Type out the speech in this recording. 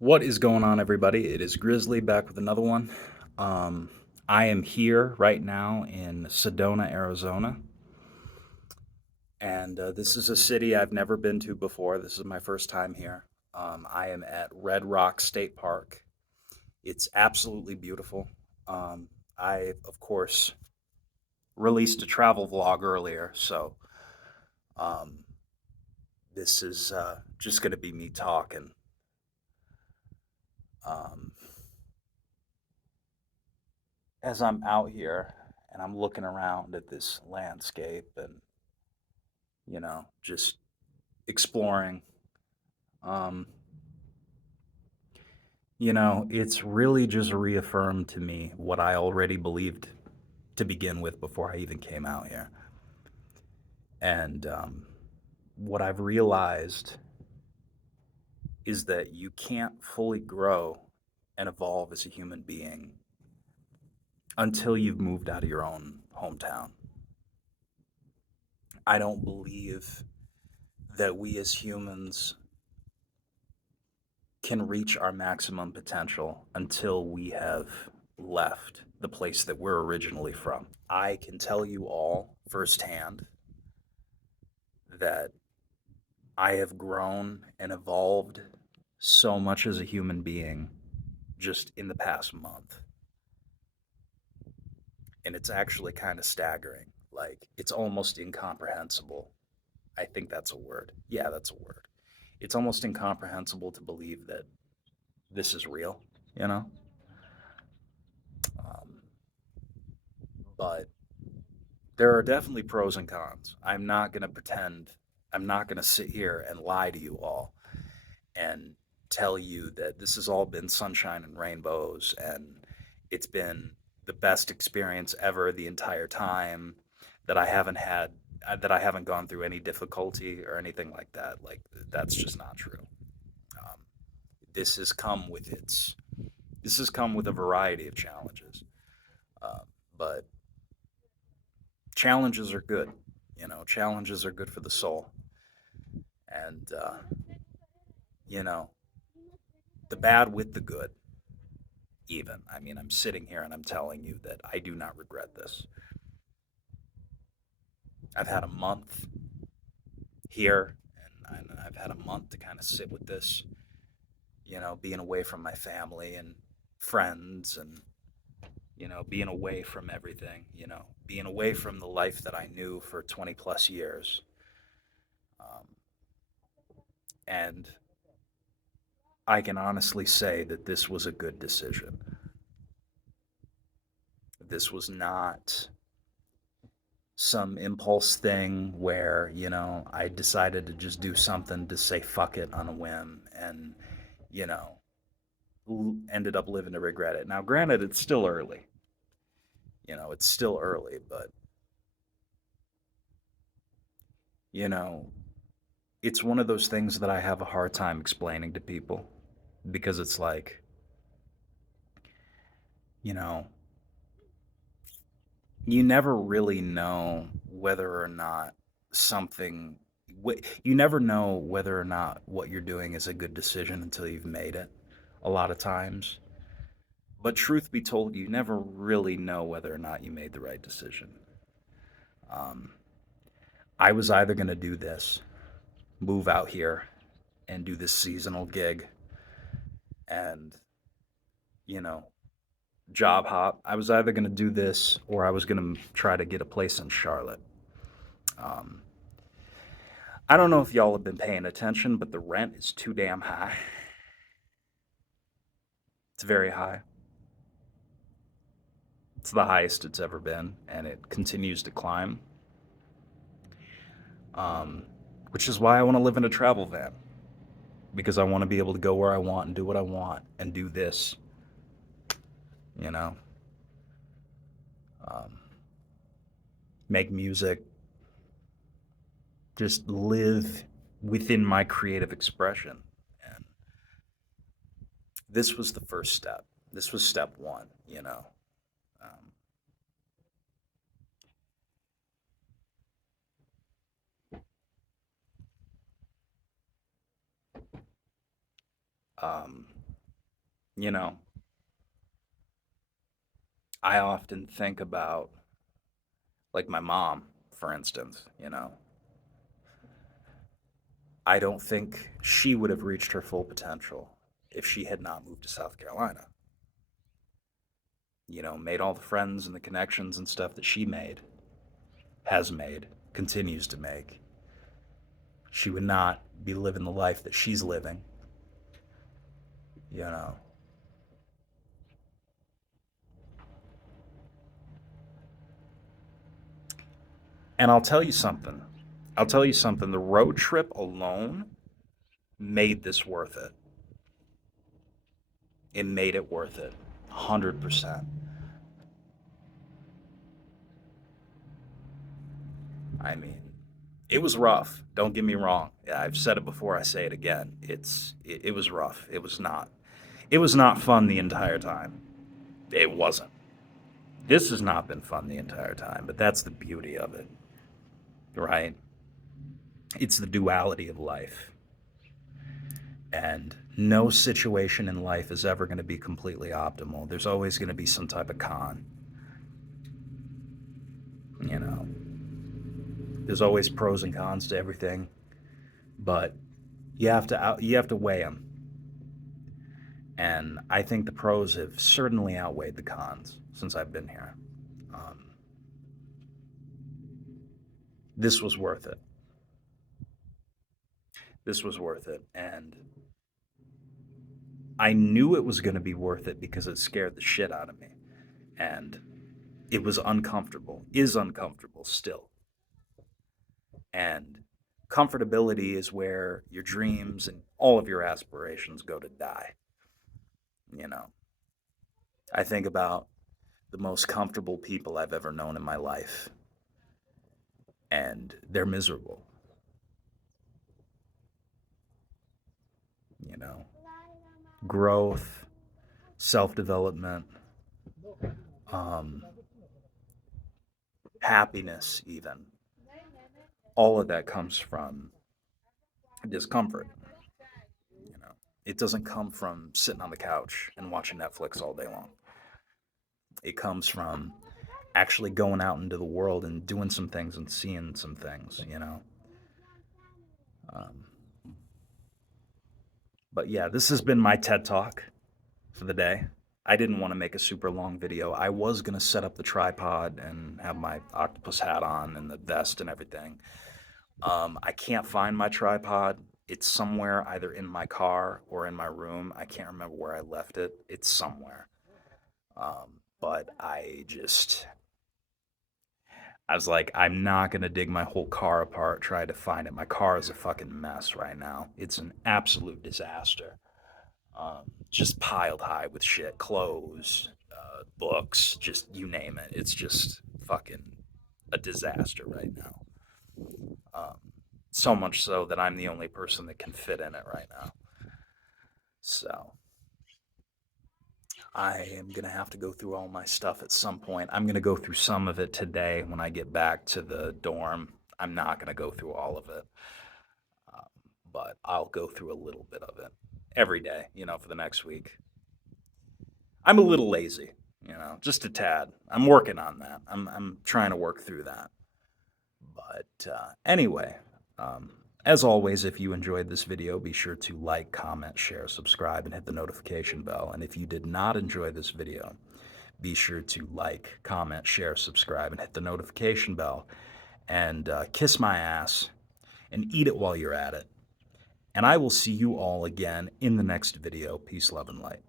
What is going on, everybody? It is Grizzly back with another one. Um, I am here right now in Sedona, Arizona, and this is a city I've never been to before. This is my first time here. I am at Red Rock State Park. It's absolutely beautiful. Um, I, of course, released a travel vlog earlier, so um, this is just going to be me talking. Um, as I'm out here and I'm looking around at this landscape and, just exploring, um, it's really just reaffirmed to me what I already believed to begin with before I even came out here. And what I've realized is that you can't fully grow and evolve as a human being until you've moved out of your own hometown. I don't believe that we as humans can reach our maximum potential until we have left the place that we're originally from. I can tell you all firsthand that I have grown and evolved so much as a human being just in the past month. And it's actually kind of staggering. Like, it's almost incomprehensible. I think that's a word. Yeah, that's a word. It's almost incomprehensible to believe that this is real, you know? Um, but there are definitely pros and cons. I'm not going to pretend, I'm not going to sit here and lie to you all and tell you that this has all been sunshine and rainbows and it's been the best experience ever the entire time, that I haven't had, that I haven't gone through any difficulty or anything like that. Like, that's just not true. Um, this has come with its, this has come with a variety of challenges. Um, but challenges are good. Challenges are good for the soul. And, you know, the bad with the good, even. I mean, I'm sitting here and I'm telling you that I do not regret this. I've had a month here, and I've had a month to kind of sit with this, being away from my family and friends and, being away from everything, being away from the life that I knew for 20 plus years. Um, and I can honestly say that this was a good decision. This was not some impulse thing where, I decided to just do something to say fuck it on a whim and, you know, ended up living to regret it. Now, granted, it's still early. It's still early, but, you know, it's one of those things that I have a hard time explaining to people because it's like, you know, you never really know whether or not something you never know whether or not what you're doing is a good decision until you've made it a lot of times. But truth be told, you never really know whether or not you made the right decision. um, I was either going to do this, move out here and do this seasonal gig and, you know job hop. I was either going to do this or I was going to try to get a place in Charlotte. um, I don't know if y'all have been paying attention, but the rent is too damn high. It's very high. It's the highest it's ever been, and it continues to climb. Um, which is why I want to live in a travel van, because I want to be able to go where I want and do what I want and do this, you know, um, make music, just live within my creative expression. And this was the first step. This was step one. Um, um, You know, I often think about, like, my mom, for instance, I don't think she would have reached her full potential if she had not moved to South Carolina. Made all the friends and the connections and stuff that she made, has made, continues to make. She would not be living the life that she's living, you know. And I'll tell you something. I'll tell you something. The road trip alone made this worth it. It made it worth it. 100%. I mean, it was rough. Don't get me wrong. Yeah, I've said it before, I say it again. It was rough. It was not fun the entire time. It wasn't. This has not been fun the entire time, but that's the beauty of it, right? It's the duality of life. And no situation in life is ever going to be completely optimal. There's always going to be some type of con, you know. There's always pros and cons to everything, but you have to weigh them. And I think the pros have certainly outweighed the cons since I've been here. Um, this was worth it. This was worth it, and I knew it was going to be worth it because it scared the shit out of me, and it was uncomfortable. Is uncomfortable still. And comfortability is where your dreams and all of your aspirations go to die. You know, I think about the most comfortable people I've ever known in my life, and they're miserable. You know, growth, self development, um, happiness, even all of that comes from discomfort. You know, it doesn't come from sitting on the couch and watching Netflix all day long. It comes from actually going out into the world and doing some things and seeing some things, Um, but yeah, this has been my TED Talk for the day. I didn't want to make a super long video. I was going to set up the tripod and have my octopus hat on and the vest and everything. I can't find my tripod. It's somewhere either in my car or in my room. I can't remember where I left it. It's somewhere. But I was like, I'm not going to dig my whole car apart trying to find it. My car is a fucking mess right now. It's an absolute disaster. Just piled high with shit, clothes, books, just you name it. It's just fucking a disaster right now. Um, so much so that I'm the only person that can fit in it right now. So I am going to have to go through all my stuff at some point. I'm going to go through some of it today when I get back to the dorm. I'm not going to go through all of it, um, but I'll go through a little bit of it every day, for the next week. I'm a little lazy, just a tad. I'm working on that. I'm trying to work through that. But anyway, um, as always, if you enjoyed this video, be sure to like, comment, share, subscribe, and hit the notification bell. And if you did not enjoy this video, be sure to like, comment, share, subscribe, and hit the notification bell. And kiss my ass and eat it while you're at it. And I will see you all again in the next video. Peace, love, and light.